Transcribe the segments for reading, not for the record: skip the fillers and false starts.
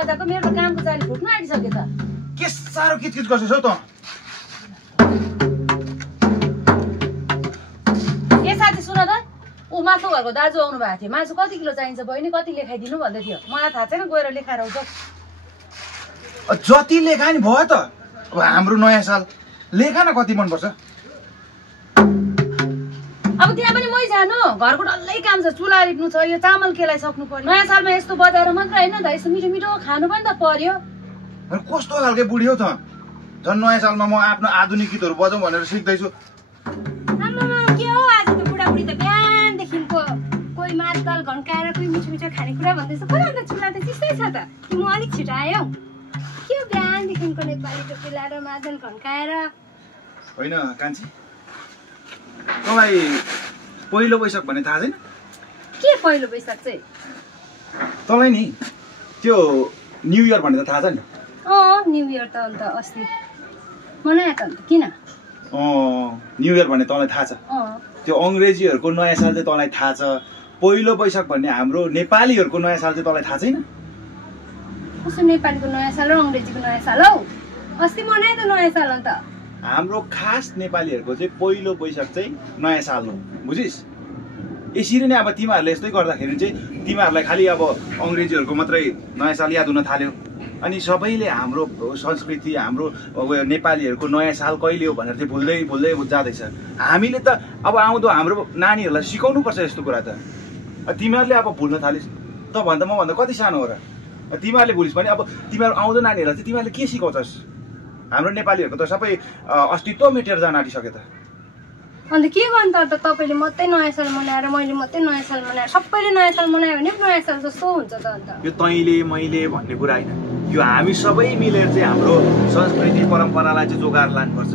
बजाको मेरो त कामको जाली फुट्न आँटिसक्यो त के साह्रो किचकिच गर्छस् हौ त ए साथी सुन त ऊ माथि घरको दाजु आउनु भएको थियो मासु कति किलो चाहिन्छ बहिनी कति लेखाइदिनु भन्दै थियो मलाई थाहा छैन गएर लेखाएर आउँछ जति लेखा नि भयो त अब हाम्रो नयाँ साल लेखा न कति मनपर्छ अब त्यहाँ पनि मै जानु घरको डल्लै काम छ चुला रिप्नु छ यो चामल केलाइसक्नु पर्यो नयाँ सालमा यस्तो बजाएर मात्र होइन त यस्तो मिठो मिठो खानु पनि त पर्यो कस्तो खालके बुढी हौ त झन् नयाँ सालमा म आफ्नो आधुनिक गीतहरू बजाउँ भनेर सिक्दैछु के हो आज त बुढाबुढी त बिहानदेखिको कोही मादल घन्काएर कोही मिठो मिठो खानेकुरा भन्दैछ खोला त चुला त चिस्तै छ त कि म अलिक छिटो आयो के हो बिहानदेखिको नेपाली टोपी लाएर मादल घन्काएर होइन कान्छी तँलाई पहिलो वैशाख भन्ने थाहा छैन के पहिलो वैशाख चाहिँ तँलाई नि त्यो न्यु इयर भन्ने त थाहा छ नि न्यु इयर त अन्त अस्ति मनायो त अन्त किन न्यु इयर भन्ने तँलाई थाहा छ त्यो अङ्ग्रेजीहरूको नयाँ साल चाहिँ तँलाई थाहा छ पहिलो वैशाख भन्ने हाम्रो नेपालीहरूको नयाँ साल चाहिँ तँलाई थाहा छैन कस्तो नेपालीको नयाँ साल र अङ्ग्रेजीको नयाँ साल हौ अस्ति मनायो त नयाँ साल अन्त हाम्रो खास नेपालीहरूको चाहिँ पहिलो वैशाख चाहिँ नयाँ साल हो बुझिस् यसरी नै अब तिमीहरूले यस्तै गर्दाखेरि चाहिँ तिमीहरूलाई खालि अब अङ्ग्रेजीहरूको मात्रै नयाँ साल याद हुन थाल्यो अनि सबैले हाम्रो संस्कृति हाम्रो नेपालीहरूको नयाँ साल कहिले हो भनेर चाहिँ भुल्दै भुल्दै जाँदैछ हामीले त अब आउँदो हाम्रो नानीहरूलाई सिकाउनु पर्छ यस्तो कुरा त तिमीहरूले अब भुल्न थालिस् त भन्दा म भन्दा कति सानो हो र तिमीहरूले भुलिस् भने अब तिमीहरू आउँदो नानीहरूलाई चाहिँ तिमीहरूले के सिकाउँछस् हाम्रो नेपालीहरूको त सबै अस्तित्व मेटेर जान आँटिसक्यो त अन्त के गर्नु त तपाईँले मात्रै नयाँ साल मनाएर मैले मात्रै नयाँ साल मनाएर सबैले नयाँ साल मनायो भने नयाँ साल जस्तो हुन्छ त अन्त यो तैँले मैले भन्ने कुरा होइन यो हामी सबै मिलेर चाहिँ हाम्रो संस्कृति परम्परालाई चाहिँ जोगाएर लानुपर्छ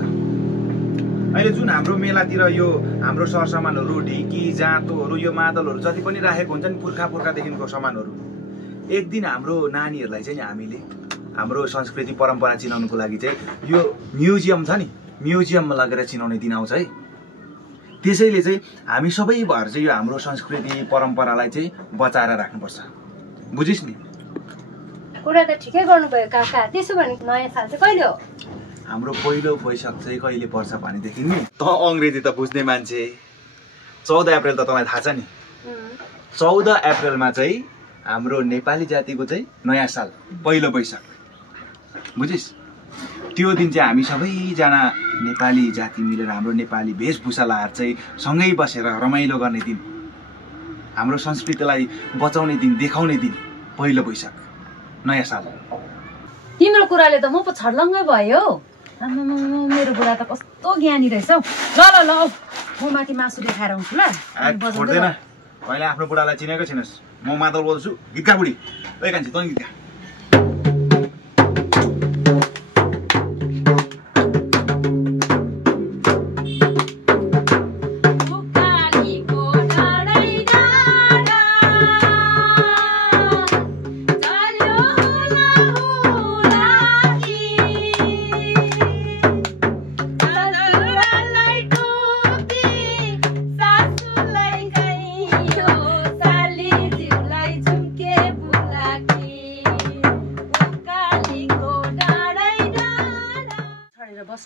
अहिले जुन हाम्रो मेलातिर यो हाम्रो सरसामानहरू ढिकी जाँतोहरू यो मादलहरू जति पनि राखेको हुन्छ नि पुर्खादेखिको सामानहरू एक दिन हाम्रो नानीहरूलाई चाहिँ हामीले हाम्रो संस्कृति परम्परा चिनाउनुको लागि चाहिँ यो म्युजियम छ नि म्युजियममा लगेर चिनाउने दिन आउँछ है त्यसैले चाहिँ हामी सबै भएर चाहिँ यो हाम्रो संस्कृति परम्परालाई चाहिँ बचाएर राख्नुपर्छ बुझिस् नि कुरा त ठिकै गर्नुभयो काका त्यसो भने नयाँ साल चाहिँ कहिले हो हाम्रो पहिलो वैशाख चाहिँ कहिले पर्छ भनेदेखि नि त अङ्ग्रेजी त बुझ्ने मान्छे 14 अप्रिल त तँलाई थाहा छ नि 14 अप्रिलमा चाहिँ हाम्रो नेपाली जातिको चाहिँ नयाँ साल पहिलो वैशाख बुझिस् त्यो दिन चाहिँ हामी सबैजना नेपाली जाति मिलेर हाम्रो नेपाली वेशभूषा लाएर चाहिँ सँगै बसेर रमाइलो गर्ने दिन हाम्रो संस्कृतिलाई बचाउने दिन देखाउने दिन पहिलो वैशाख नयाँ साल तिम्रो कुराले त म पो छर्लङ्गै भयो मेरो बुढा त कस्तो ज्ञानी रहेछ हौ ल म माथि मासु देखाएर आउँछु ल छोड्दैन अहिले आफ्नो बुढालाई चिनेको छैनस् म मादल बोल्छु गीतका बुढी ए कान्छी तँ गीतका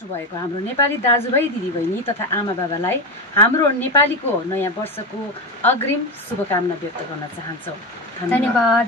भएको हाम्रो नेपाली दाजुभाइ दिदीबहिनी तथा आमा बाबालाई हाम्रो नेपालीको नयाँ वर्षको अग्रिम शुभकामना व्यक्त गर्न चाहन्छौँ। धन्यवाद।